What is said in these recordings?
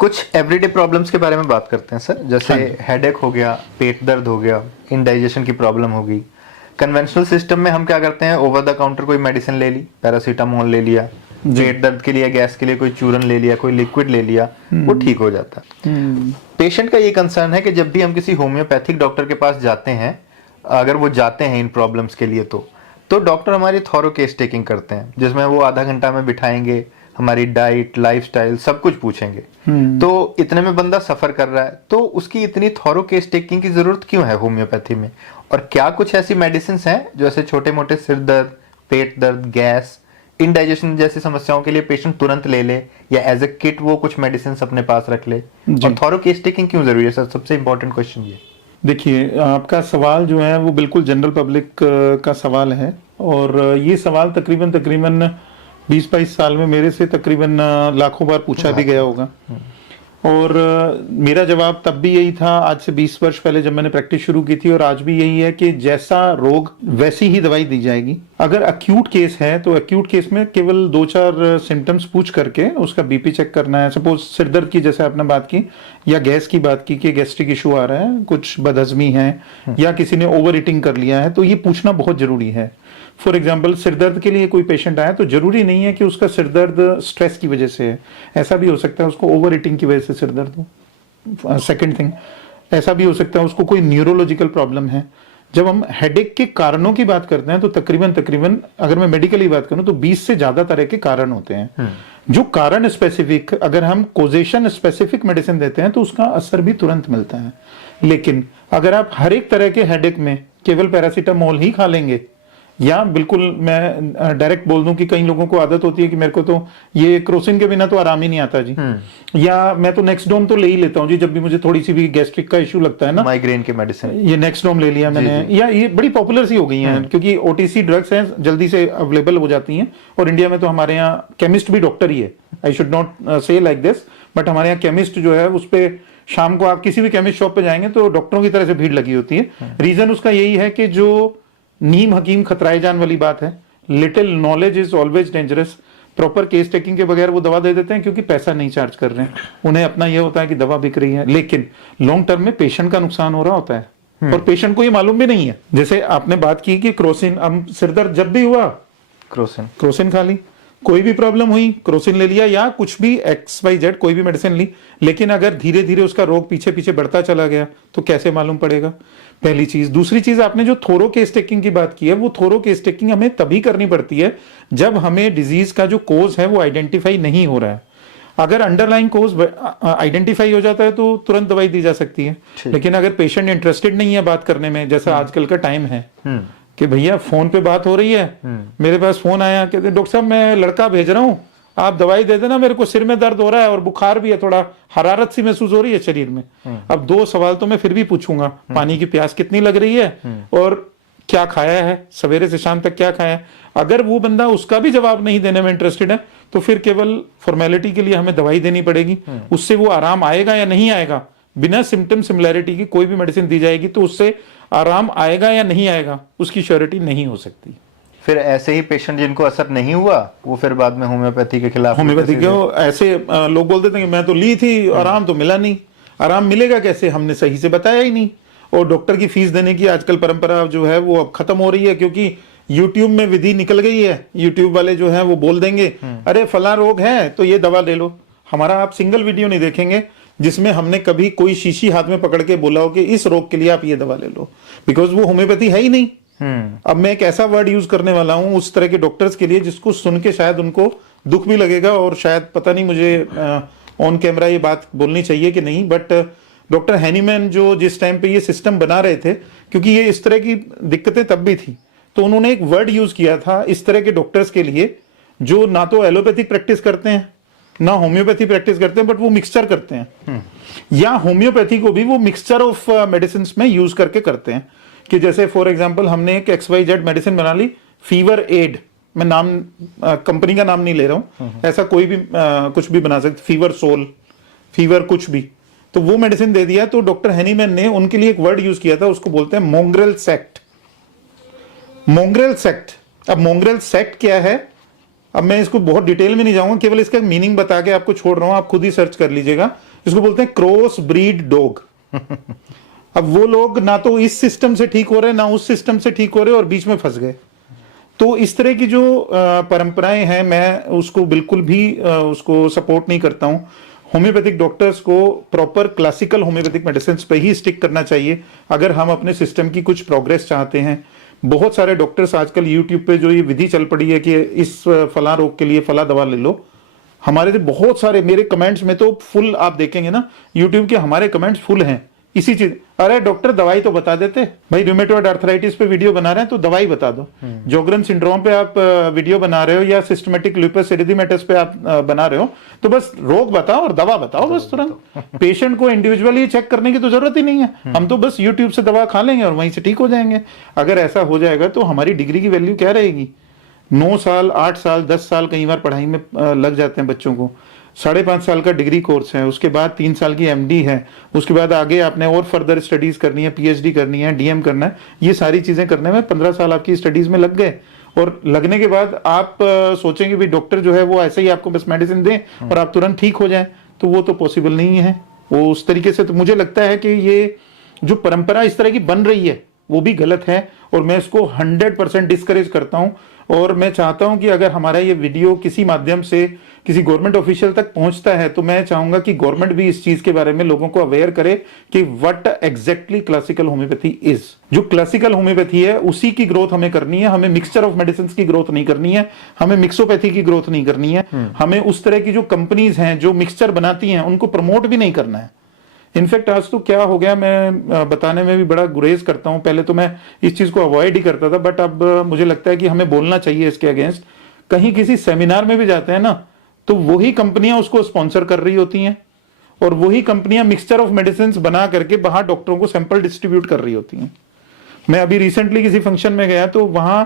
कुछ everyday problems के बारे में बात करते हैं सर, जैसे हेडेक हो गया, पेट दर्द हो गया, इंडाइजेशन की प्रॉब्लम होगी। कन्वेंशनल सिस्टम में हम क्या करते हैं, ओवर द काउंटर कोई मेडिसिन ले ली, पैरासीटामोल ले लिया, पेट दर्द के लिए, गैस के लिए कोई चूरन ले लिया, कोई लिक्विड ले लिया, वो ठीक हो जाता है। पेशेंट का ये कंसर्न है कि जब भी हम किसी होम्योपैथिक डॉक्टर के पास जाते हैं, अगर वो जाते हैं इन प्रॉब्लम्स के लिए, तो डॉक्टर हमारी थॉरो केस टेकिंग करते हैं, जिसमें वो आधा घंटा में बिठाएंगे, हमारी डाइट, लाइफस्टाइल सब कुछ पूछेंगे। तो इतने में बंदा सफर कर रहा है, तो उसकी इतनी थॉरो केस टेकिंग की जरूरत क्यों है होम्योपैथी में? और क्या कुछ ऐसी मेडिसिन हैं जो ऐसे छोटे मोटे सिर दर्द, पेट दर्द, गैस, इंडाइजेशन जैसी समस्याओं के लिए पेशेंट तुरंत ले ले, या एज ए किट वो कुछ मेडिसिन अपने पास रख ले? और थॉरो केस टेकिंग क्यों जरूरी है सर? सबसे इंपॉर्टेंट क्वेश्चन ये। देखिए, आपका सवाल जो है वो बिल्कुल जनरल पब्लिक का सवाल है, और ये सवाल तकरीबन 20-22 साल में मेरे से तकरीबन लाखों बार पूछा भी गया होगा। और मेरा जवाब तब भी यही था, आज से 20 वर्ष पहले जब मैंने प्रैक्टिस शुरू की थी, और आज भी यही है कि जैसा रोग वैसी ही दवाई दी जाएगी। अगर एक्यूट केस है तो एक्यूट केस में केवल 2-4 सिम्टम्स पूछ करके उसका बीपी चेक करना है। सपोज सिर दर्द की जैसे आपने बात की, या गैस की बात की कि गैस्ट्रिक इशू आ रहा है, कुछ बदहजमी है, या किसी ने ओवर ईटिंग कर लिया है, तो ये पूछना बहुत जरूरी है। फॉर एग्जाम्पल, सिर दर्द के लिए कोई पेशेंट आया तो जरूरी नहीं है कि उसका सिर दर्द स्ट्रेस की वजह से है, ऐसा भी हो सकता है उसको ओवर ईटिंग की वजह से सिर दर्द हो। सेकंड थिंग, ऐसा भी हो सकता है उसको कोई न्यूरोलॉजिकल प्रॉब्लम है। जब हम हेडेक के कारणों की बात करते हैं तो तकरीबन अगर मैं मेडिकली बात करूं तो 20 से ज्यादा तरह के कारण होते हैं। जो कारण स्पेसिफिक, अगर हम कोजेशन स्पेसिफिक मेडिसिन देते हैं तो उसका असर भी तुरंत मिलता है। लेकिन अगर आप हर एक तरह के हेडेक में केवल पैरासीटामोल ही खा लेंगे, या बिल्कुल मैं डायरेक्ट बोल दूं कि कई लोगों को आदत होती है कि मेरे को तो ये क्रोसिन के बिना तो आराम ही नहीं आता जी, या मैं तो नेक्सडोम तो ले ही लेता हूं जी जब भी मुझे थोड़ी सी भी गैस्ट्रिक का इशू लगता है ना, माइग्रेन के मेडिसिन, ये नेक्सडोम ले लिया मैंने। या ये बड़ी पॉपुलर सी हो गई हैं क्योंकि ओटीसी ड्रग्स हैं, जल्दी से अवेलेबल हो जाती हैं। और इंडिया में तो हमारे यहाँ केमिस्ट भी डॉक्टर ही है, आई शुड नॉट से लाइक दिस, बट हमारे यहाँ केमिस्ट जो है उस पर शाम को आप किसी भी केमिस्ट शॉप पे जाएंगे तो डॉक्टरों की तरह से भीड़ लगी होती है। रीजन उसका यही है कि जो नीम हकीम खतराए जान वाली बात है, little knowledge is always dangerous. Proper case taking के बगैर वो दवा दे देते हैं क्योंकि पैसा नहीं चार्ज कर रहे हैं, उन्हें अपना ये होता है कि दवा बिक रही है, लेकिन लॉन्ग टर्म में पेशेंट का नुकसान हो रहा होता है और पेशेंट को ये मालूम भी नहीं है। जैसे आपने बात की कि क्रोसिन, हम सिरदर्द जब भी हुआ क्रोसिन खा ली, कोई भी प्रॉब्लम हुई क्रोसिन ले लिया, या कुछ भी XYZ कोई भी मेडिसिन ली, लेकिन अगर धीरे धीरे उसका रोग पीछे पीछे बढ़ता चला गया तो कैसे मालूम पड़ेगा? पहली चीज। दूसरी चीज, आपने जो थोरो केस टेकिंग की बात की है, वो थोरो केस टेकिंग हमें तभी करनी पड़ती है जब हमें डिजीज का जो कोज है वो आइडेंटिफाई नहीं हो रहा है। अगर अंडरलाइन कोज आइडेंटिफाई हो जाता है तो तुरंत दवाई दी जा सकती है। लेकिन अगर पेशेंट इंटरेस्टेड नहीं है बात करने में, जैसा आजकल का टाइम है कि भैया फोन पे बात हो रही है, मेरे पास फोन आया कि डॉक्टर साहब मैं लड़का भेज रहा हूं, आप दवाई दे देना, मेरे को सिर में दर्द हो रहा है और बुखार भी है, थोड़ा हरारत सी महसूस हो रही है शरीर में। अब 2 सवाल तो मैं फिर भी पूछूंगा, पानी की प्यास कितनी लग रही है और क्या खाया है, सवेरे से शाम तक क्या खाया है। अगर वो बंदा उसका भी जवाब नहीं देने में इंटरेस्टेड है तो फिर केवल फॉर्मेलिटी के लिए हमें दवाई देनी पड़ेगी। उससे वो आराम आएगा या नहीं आएगा, बिना सिम्टम सिमिलैरिटी की कोई भी मेडिसिन दी जाएगी तो उससे आराम आएगा या नहीं आएगा, उसकी श्योरिटी नहीं हो सकती। फिर ऐसे ही पेशेंट जिनको असर नहीं हुआ वो फिर बाद में होम्योपैथी के खिलाफ, होम्योपैथी क्यों ऐसे लोग बोल देते हैं कि मैं तो ली थी, आराम तो मिला नहीं। आराम मिलेगा कैसे, हमने सही से बताया ही नहीं। और डॉक्टर की फीस देने की आजकल परंपरा जो है वो अब खत्म हो रही है, क्योंकि यूट्यूब में विधि निकल गई है। यूट्यूब वाले जो है वो बोल देंगे अरे फला रोग है तो ये दवा ले लो। हमारा आप सिंगल वीडियो नहीं देखेंगे जिसमें हमने कभी कोई शीशी हाथ में पकड़ के बोला हो कि इस रोग के लिए आप ये दवा ले लो, बिकॉज वो होम्योपैथी है ही नहीं। अब मैं एक ऐसा वर्ड यूज करने वाला हूं उस तरह के डॉक्टर्स के लिए जिसको सुन के शायद उनको दुख भी लगेगा, और शायद पता नहीं मुझे ऑन कैमरा ये बात बोलनी चाहिए कि नहीं, बट डॉक्टर हैनीमैन जो जिस टाइम पे ये सिस्टम बना रहे थे, क्योंकि ये इस तरह की दिक्कतें तब भी थी, तो उन्होंने एक वर्ड यूज किया था इस तरह के डॉक्टर्स के लिए जो ना तो एलोपैथिक प्रैक्टिस करते हैं ना होम्योपैथी प्रैक्टिस करते हैं, बट वो मिक्सचर करते हैं, या होम्योपैथी को भी वो मिक्सचर ऑफ मेडिसिन में यूज करके करते हैं। कि जैसे फॉर एग्जांपल हमने एक XYZ मेडिसिन बना ली, फीवर एड, मैं नाम कंपनी का नाम नहीं ले रहा हूं, ऐसा कोई भी कुछ भी बना सकते, फीवर सोल, फीवर कुछ भी, तो वो मेडिसिन दे दिया। तो डॉक्टर हैनीमैन ने उनके लिए एक वर्ड यूज किया था, उसको बोलते हैं मोंग्रेल सेक्ट। मोंग्रेल सेक्ट, अब मोंग्रेल सेक्ट क्या है, अब मैं इसको बहुत डिटेल में नहीं जाऊंगा, केवल इसका मीनिंग बता के आपको छोड़ रहा हूं, आप खुद ही सर्च कर लीजिएगा। इसको बोलते हैं क्रॉस ब्रीड डॉग। अब वो लोग ना तो इस सिस्टम से ठीक हो रहे ना उस सिस्टम से ठीक हो रहे और बीच में फंस गए। तो इस तरह की जो परंपराएं हैं, मैं उसको बिल्कुल भी उसको सपोर्ट नहीं करता हूं। होम्योपैथिक डॉक्टर्स को प्रॉपर क्लासिकल होम्योपैथिक मेडिसिन पे ही स्टिक करना चाहिए अगर हम अपने सिस्टम की कुछ प्रोग्रेस चाहते हैं। बहुत सारे डॉक्टर्स आजकल यूट्यूब पे जो ये विधि चल पड़ी है कि इस फला रोग के लिए फला दवा ले लो, हमारे तो बहुत सारे मेरे कमेंट्स में तो फुल, आप देखेंगे ना यूट्यूब के हमारे कमेंट्स फुल हैं इसी चीज। अरे डॉक्टर दवाई तो बता देते भाई, रूमेटॉइड आर्थराइटिस पे वीडियो बना रहे हैं तो दवाई बता दो। जोग्रन सिंड्रोम पे आप वीडियो बना रहे हो या सिस्टमेटिक लुपस एरिथेमेटस पे आप बना रहे हो, तो बस रोग बताओ और दवा बताओ बस तुरंत। पेशेंट को इंडिविजुअली चेक करने की तो जरूरत ही नहीं है, हम तो बस यूट्यूब से दवा खा लेंगे और वहीं से ठीक हो जाएंगे। अगर ऐसा हो जाएगा तो हमारी डिग्री की वैल्यू क्या रहेगी? 9 साल 8 साल 10 साल कई बार पढ़ाई में लग जाते हैं बच्चों को। 5.5 साल का डिग्री कोर्स है, उसके बाद 3 साल की एमडी है, उसके बाद आगे आपने और फर्दर स्टडीज करनी है, पीएचडी करनी है, डीएम करना है। ये सारी चीजें करने में 15 साल आपकी स्टडीज में लग गए और लगने के बाद आप सोचेंगे भी डॉक्टर जो है वो ऐसे ही आपको बस मेडिसिन दे और आप तुरंत ठीक हो जाए, तो वो तो पॉसिबल नहीं है। वो उस तरीके से तो मुझे लगता है कि ये जो परंपरा इस तरह की बन रही है वो भी गलत है और मैं इसको 100% डिस्करेज करता हूं। और मैं चाहता हूं कि अगर हमारा ये वीडियो किसी माध्यम से किसी गवर्नमेंट ऑफिशियल तक पहुंचता है तो मैं चाहूंगा कि गवर्नमेंट भी इस चीज के बारे में लोगों को अवेयर करे कि what exactly classical homeopathy is. जो क्लासिकल होम्योपैथी है उसी की ग्रोथ हमें करनी है, हमें मिक्सचर ऑफ मेडिसिन की ग्रोथ नहीं करनी है, हमें मिक्सोपैथी की ग्रोथ नहीं करनी है, हमें उस तरह की जो कंपनीज हैं जो मिक्सचर बनाती हैं उनको प्रमोट भी नहीं करना है। इनफैक्ट आज तो क्या हो गया, मैं बताने में भी बड़ा गुरेज करता हूं, पहले तो मैं इस चीज को अवॉइड ही करता था, बट अब मुझे लगता है कि हमें बोलना चाहिए इसके अगेंस्ट। कहीं किसी सेमिनार में भी जाते हैं ना तो वही कंपनियां उसको स्पॉन्सर कर रही होती हैं और वही कंपनियां मिक्सचर ऑफ मेडिसिन बना करके बाहर डॉक्टरों को सैंपल डिस्ट्रीब्यूट कर रही होती हैं। मैं अभी रिसेंटली किसी फंक्शन में गया तो वहां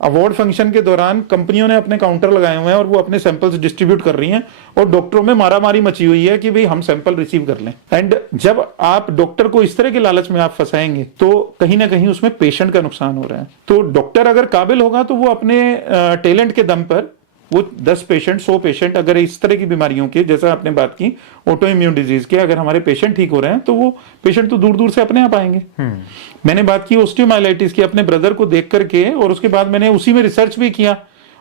अवार्ड फंक्शन के दौरान कंपनियों ने अपने काउंटर लगाए हुए हैं और वो अपने सैंपल्स डिस्ट्रीब्यूट कर रही हैं और डॉक्टरों में मारामारी मची हुई है कि भाई हम सैंपल रिसीव कर लें। एंड जब आप डॉक्टर को इस तरह के लालच में आप फंसाएंगे तो कहीं ना कहीं उसमें पेशेंट का नुकसान हो रहा है। तो डॉक्टर अगर काबिल होगा तो वो अपने टैलेंट के दम पर वो 10 पेशेंट 100 पेशेंट अगर इस तरह की बीमारियों के, जैसा आपने बात की ऑटो इम्यून डिजीज के, अगर हमारे पेशेंट ठीक हो रहे हैं तो वो पेशेंट तो दूर दूर से अपने आप आएंगे। मैंने बात की ऑस्टियोमाइलाइटिस की अपने ब्रदर को देख करके और उसके बाद मैंने उसी में रिसर्च भी किया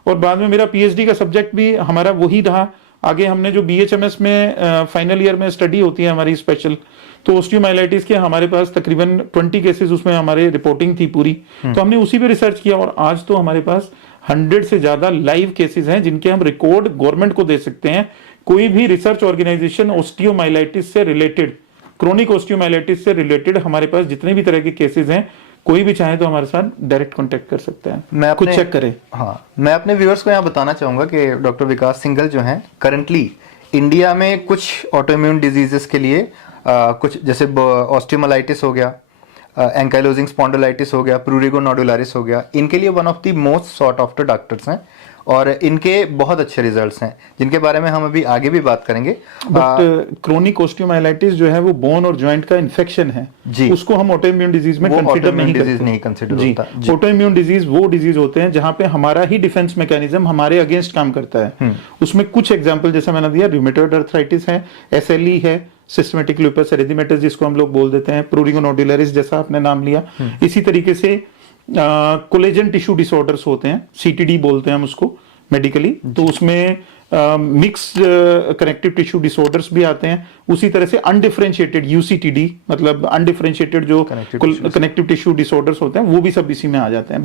और बाद में मेरा पीएचडी का सब्जेक्ट भी हमारा वही रहा। आगे हमने जो बीएचएमएस में फाइनल ईयर में स्टडी होती है हमारी स्पेशल, तो ऑस्टियोमाइलाइटिस के हमारे पास तकरीबन 20 केसेस उसमें हमारे रिपोर्टिंग थी पूरी, तो हमने उसी पे रिसर्च किया और आज तो हमारे पास 100 से ज्यादा लाइव केसेस हैं जिनके हम रिकॉर्ड गवर्नमेंट को दे सकते हैं। कोई भी रिसर्च ऑर्गेनाइजेशन ऑस्टियोमाइलाइटिस से रिलेटेड, क्रोनिक ऑस्टियोमाइलाइटिस से रिलेटेड हमारे पास जितने भी तरह के केसेस हैं, कोई भी चाहे तो हमारे साथ डायरेक्ट कांटेक्ट कर सकता है, खुद चेक करें। हाँ, मैं अपने व्यूअर्स को यहाँ बताना चाहूंगा कि डॉक्टर विकास सिंघल जो हैं करंटली इंडिया में कुछ ऑटोइम्यून डिजीजेस के लिए कुछ जैसे ऑस्टियोमाइलाइटिस हो गया, एंकाइलोजिंग स्पॉन्डिलाइटिस हो गया, प्रूरिगो नोडुलारिस हो गया, इनके लिए one of the most sought after doctors हैं और इनके बहुत अच्छे रिजल्ट्स हैं जिनके बारे में हम अभी आगे भी बात करेंगे। बट क्रोनिक ऑस्टियोमाइलाइटिस जो है वो बोन और जॉइंट का इन्फेक्शन है जी, उसको हम ऑटोइम्यून डिजीज में कंसीडर नहीं कंसीडर होता। ऑटोइम्यून डिजीज वो डिजीज होते हैं जहां पे हमारा ही डिफेंस मैकेनिज्म हमारे अगेंस्ट काम करता है। उसमें कुछ एग्जांपल जैसा मैंने दिया, रूमेटॉइड आर्थराइटिस है, एसएलई है, सिस्टमेटिक लुपस एरिथेमेटस जिसको हम लोग बोल देते हैं, प्रूरिगो नोडुलारिस जैसा आपने नाम लिया। इसी तरीके से कोलेजन टिश्यू डिसऑर्डर्स होते हैं, सीटीडी बोलते हैं हम उसको मेडिकली, तो उसमें मिक्स कनेक्टिव टिश्यू डिसऑर्डर्स भी आते हैं। उसी तरह से अनडिफरेंशिएटेड यूसीटीडी मतलब अनडिफरेंशिएटेड जो कनेक्टिव टिश्यू डिसऑर्डर्स होते हैं वो भी सब इसी में आ जाते हैं।